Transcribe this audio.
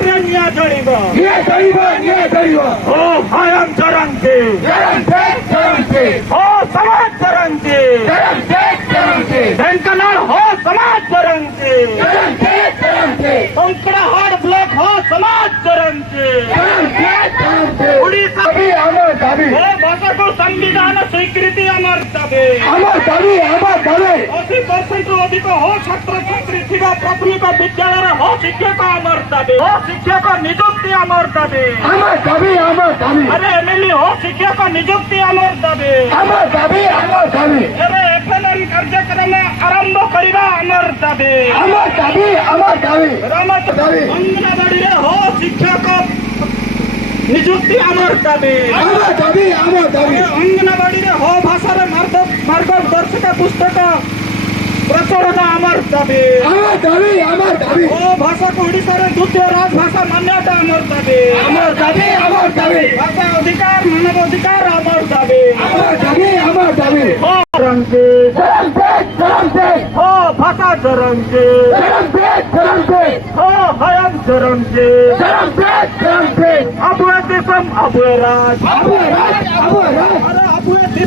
बाटरे निया चढ़ब ओ भयम चरंती हो समाज चरंती ढेंकानाल हो समाज चरंती कंकड़ाहाड़ ब्लॉक हो समाज चरंती उड़ीसा हो भाषा को संविधान स्वीकृति अमर दाबी 80% ରୁ ଅଧିକ हो छात्र छात्री थिबा प्राथमिक विद्यालय हो शिक्षक अमर दाबी हो शिक्षक नियुक्ति अमर दाबी अरे एमएलए हो शिक्षक नियुक्ति अमर दाबी अरे एफएलएन कार्यक्रम आरंभ करवा अमर दाबी अंगनवाड़ी हो शिक्षक नियुक्ति अमर दाबी अंगनवाड़ी हो भाषा मार्गदर्शक पुस्तक प्रचलन अमर दाबी ओ भाषा को ओडिशा रे द्वितीय राजभाषा मान्यता अमर दाबी भाषा अधिकार मानव अधिकार अमर दाबी हो चरंती हो भाषा चरंती हो भयम चरंती अबुए देशम अबुए राज अरे अबुए